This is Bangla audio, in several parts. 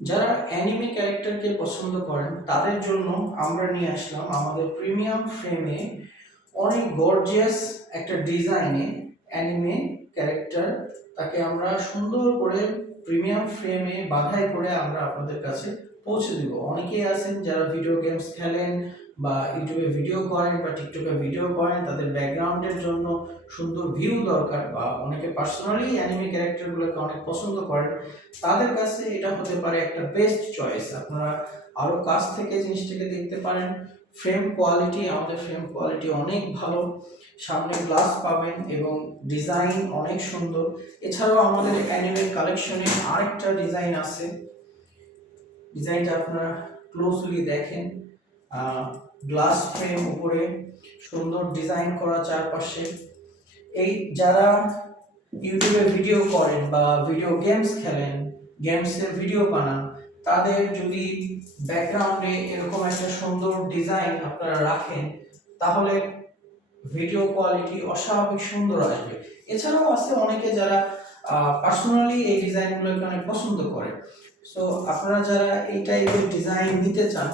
যারা অ্যানিমে ক্যারেক্টারকে পছন্দ করেন, তাদের জন্য আমরা নিয়ে আসলাম আমাদের প্রিমিয়াম ফ্রেমে অনেক গর্জিয়াস একটা ডিজাইনে অ্যানিমে ক্যারেক্টার তাকে আমরা সুন্দর করে প্রিমিয়াম ফ্রেমে বাধাই করে আমরা আপনাদের কাছে পৌঁছে দিব। অনেকেই আছেন যারা ভিডিও গেমস খেলেন বা ইউটিউবে ভিডিও করেন বা টিকটকে ভিডিও করেন, তাদের ব্যাকগ্রাউন্ডের জন্য সুন্দর ভিউ দরকার বা অনেকে পার্সোনালি অ্যানিমে ক্যারেক্টারগুলোকে অনেক পছন্দ করেন, তাদের কাছে এটা হতে পারে একটা বেস্ট চয়েস আপনারা আরও কাছ থেকে জিনিসটাকে দেখতে পারেন। ফ্রেম কোয়ালিটি আমাদের ফ্রেম কোয়ালিটি অনেক ভালো। সামনে গ্লাস পাবেন এবং ডিজাইন অনেক সুন্দর। এছাড়াও আমাদের অ্যানিমের কালেকশনে আরেকটা ডিজাইন আছে। ডিজাইনটা আপনারা ক্লোজলি দেখেন। গ্লাস ফ্রেম উপরে সুন্দর ডিজাইন করা চারপাশে। এই যারা ইউটিউবে ভিডিও করেন বা ভিডিও গেমস খেলেন গেমসের ভিডিও বানান, তাদের যদি ব্যাকগ্রাউন্ডে এরকম একটা সুন্দর ডিজাইন আপনারা রাখেন, তাহলে ভিডিও কোয়ালিটি অস্বাভাবিক সুন্দর আসবে। এছাড়াও আছে অনেকে যারা পার্সোনালি এই ডিজাইনগুলোকে অনেক পছন্দ করে। সো আপনারা যারা এই টাইপের ডিজাইন নিতে চান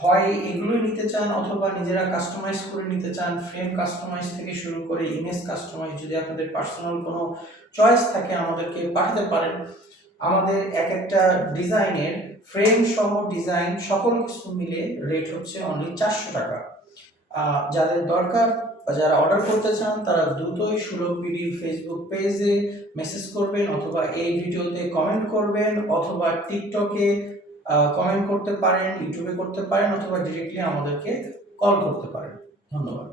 হয় এগুলোই নিতে চান অথবা নিজেরা কাস্টমাইজ করে নিতে চান ফ্রেম কাস্টমাইজ থেকে শুরু করে ইমেজ কাস্টমাইজ যদি আপনাদের পার্সোনাল কোনো চয়েস থাকে আমাদেরকে পাঠাতে পারেন। আমাদের এক একটা ডিজাইনের ফ্রেম সহ ডিজাইন সকল কিছু মিলে রেট হচ্ছে অনলি চারশো টাকা। যাদের দরকার বা যারা অর্ডার করতে চান, তারা দ্রুতই সুলভ বিডির ফেসবুক পেজে মেসেজ করবেন অথবা এই ভিডিওতে কমেন্ট করবেন অথবা টিকটকে কমেন্ট করতে পারেন ইউটিউবে করতে পারেন অথবা ডিরেক্টলি আমাদেরকে কল করতে পারেন। ধন্যবাদ।